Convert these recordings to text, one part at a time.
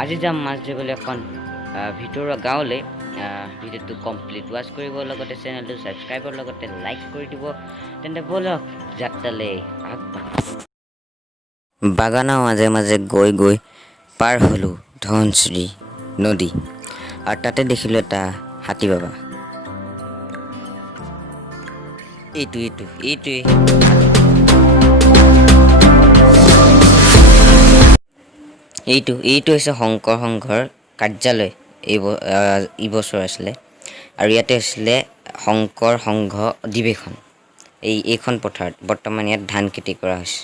আজি যাম মাছ ধৰিবলৈ এখন ভিতৰুৱা গাঁৱলৈ। ভিডিঅ'টো কমপ্লিট ৱাচ কৰিব, লগতে চেনেলটো ছাবস্ক্ৰাইবৰ লগতে লাইক কৰি দিব। তেন্তে ব'লক যাত্ৰালৈ আগবাঢ়ো। বাগানৰ মাজে মাজে গৈ গৈ পাৰ হ'লোঁ ধনশিৰি নদী, আৰু তাতে দেখিলোঁ এটা হাতী বাবা। এইটোৱেই এইটো হৈছে শংকৰ সংঘৰ কাৰ্যালয়। এইবছৰ আছিলে, আৰু ইয়াতে আছিলে শংকৰ সংঘ অধিৱেশন। এইখন পথাৰত বৰ্তমান ইয়াত ধান খেতি কৰা হৈছে।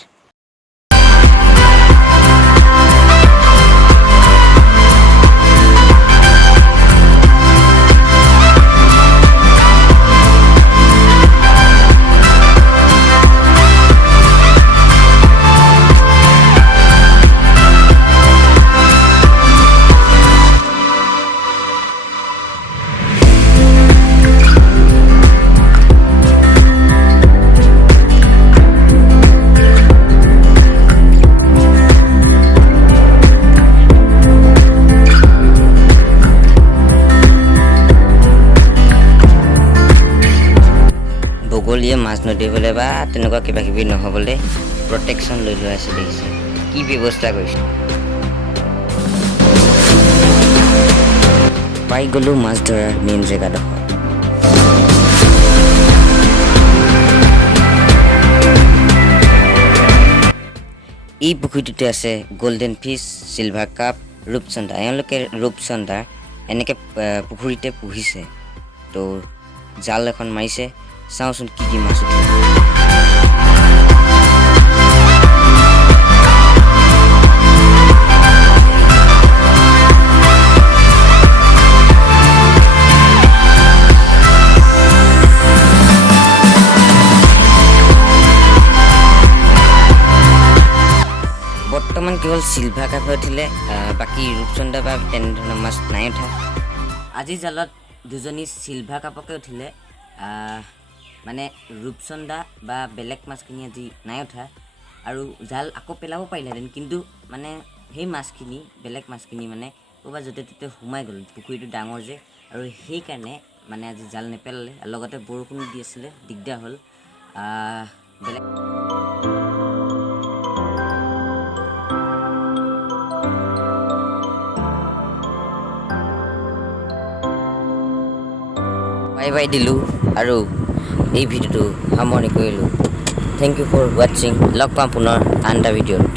বগলীয়ে মাছ নধৰিবলৈ বা তেনেকুৱা কিবা কিবি নহ'বলৈ প্ৰটেকশ্যন লৈ লোৱা আছে। দেখিছে কি ব্যৱস্থা কৰিছে। পাই গ'লোঁ মাছ ধৰাৰ মেইন জেগাডোখৰ। এই পুখুৰীটোতে আছে গল্ডেন ফিছ, চিলভাৰ কাপ, ৰূপচন্দা। এওঁলোকে ৰূপচন্দা এনেকৈ পুখুৰীতে পুহিছে। তো জাল এখন মাৰিছে, চাওঁচোন কি কি মাছ উঠে। বৰ্তমান কেৱল চিলভাৰ কাপে উঠিলে, বাকী ৰূপচন্দা বা তেনেধৰণৰ মাছ নাই উঠা। আজি জালত দুজনী চিলভাৰ কাপকে উঠিলে, মানে ৰূপচন্দা বা বেলেগ মাছখিনি আজি নাই উঠা। আৰু জাল আকৌ পেলাব পাৰিলেহেঁতেন, কিন্তু মানে সেই মাছখিনি বেলেগ মাছখিনি মানে ক'ৰবাত য'তে ত'তে সোমাই গ'ল। পুখুৰীটো ডাঙৰ যে, আৰু সেইকাৰণে মানে আজি জাল নেপেলালে। লগতে বৰষুণো দি আছিলে, দিগদাৰ হ'ল। বেলেগ বাই দিলোঁ, আৰু এই ভিডিঅ'টো সামৰণি কৰিলোঁ। থেংক ইউ ফৰ ৱাটছিং। লগ পাম পুনৰ আন এটা ভিডিঅ'ত।